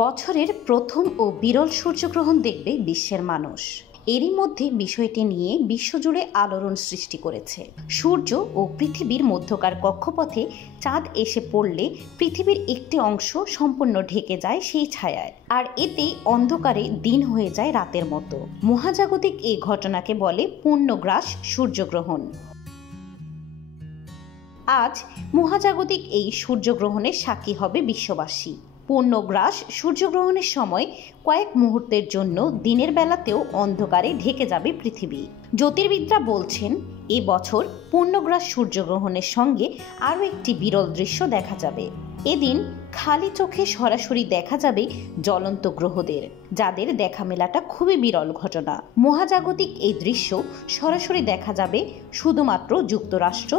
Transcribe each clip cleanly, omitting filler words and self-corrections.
বছরের প্রথম ও বিরল সূর্যগ্রহণ দেখবে বিশ্বের মানুষ। এরই মধ্যে বিষয়টি নিয়ে বিশ্বজুড়ে আলোড়ন সৃষ্টি করেছে। সূর্য ও পৃথিবীর মধ্যকার কক্ষপথে চাঁদ এসে পড়লে পৃথিবীর একটি অংশ সম্পূর্ণ ঢেকে যায় সেই ছায়ায়, আর এতেই অন্ধকারে দিন হয়ে যায় রাতের মতো। মহাজাগতিক এই ঘটনাকে বলে পূর্ণগ্রাস সূর্যগ্রহণ। আজ মহাজাগতিক এই সূর্যগ্রহণের সাক্ষী হবে বিশ্ববাসী। পূর্ণগ্রাস সূর্যগ্রহণের সময় কয়েক মুহূর্তের জন্য দিনের বেলাতেও অন্ধকারে ঢেকে যাবে পৃথিবী। জ্যোতির্বিদরা বলছেন, এ বছর পূর্ণগ্রাস সূর্যগ্রহণের সঙ্গে আরও একটি বিরল দৃশ্য দেখা যাবে। এদিন খালি চোখে সরাসরি দেখা যাবে জ্বলন্ত গ্রহদের, যাদের দেখা মেলাটা খুবই বিরল ঘটনা। মহাজাগতিক এই দৃশ্য সরাসরি দেখা যাবে শুধুমাত্র যুক্তরাষ্ট্র,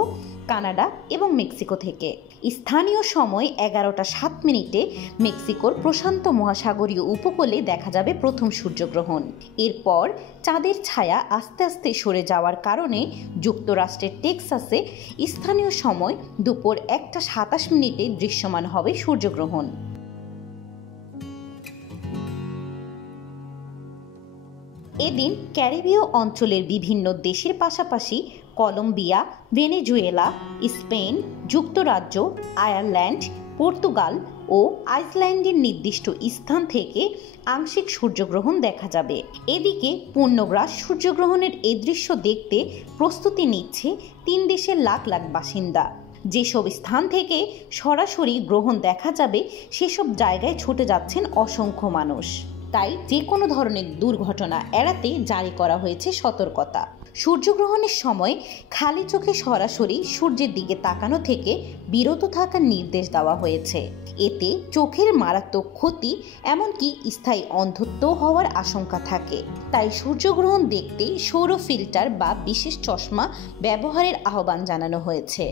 কানাডা এবং মেক্সিকো থেকে। স্থানীয় সময় 11টা 7 মিনিটে মেক্সিকোর প্রশান্ত মহাসাগরীয় উপকূলে দেখা যাবে প্রথম সূর্যগ্রহণ। এরপর চাঁদের ছায়া আস্তে আস্তে সরে যাওয়ার কারণে যুক্তরাষ্ট্রের টেক্সাসে স্থানীয় সময় দুপুর 1টা 27 মিনিটে দৃশ্যমান হবে সূর্যগ্রহণ। এদিন ক্যারিবীয় অঞ্চলের বিভিন্ন দেশের পাশাপাশি কলম্বিয়া, ভেনেজুয়েলা, স্পেন, যুক্তরাজ্য, আয়ারল্যান্ড, পর্তুগাল ও আইসল্যান্ডের নির্দিষ্ট স্থান থেকে আংশিক সূর্যগ্রহণ দেখা যাবে। এদিকে পূর্ণগ্রাস সূর্যগ্রহণের এই দৃশ্য দেখতে প্রস্তুতি নিচ্ছে 3 দেশের লাখ লাখ বাসিন্দা। যেসব স্থান থেকে সরাসরি গ্রহণ দেখা যাবে সেসব জায়গায় ছুটে যাচ্ছেন অসংখ্য মানুষ। তাই যে কোনো ধরনের দুর্ঘটনা এড়াতে জারি করা হয়েছে সতর্কতা। সূর্যগ্রহণের সময় খালি চোখে সরাসরি সূর্যের দিকে তাকানো থেকে বিরত থাকার নির্দেশ দেওয়া হয়েছে। এতে চোখের মারাত্মক ক্ষতি, এমনকি স্থায়ী অন্ধত্ব হওয়ার আশঙ্কা থাকে। তাই সূর্যগ্রহণ দেখতে সৌর ফিল্টার বা বিশেষ চশমা ব্যবহারের আহ্বান জানানো হয়েছে।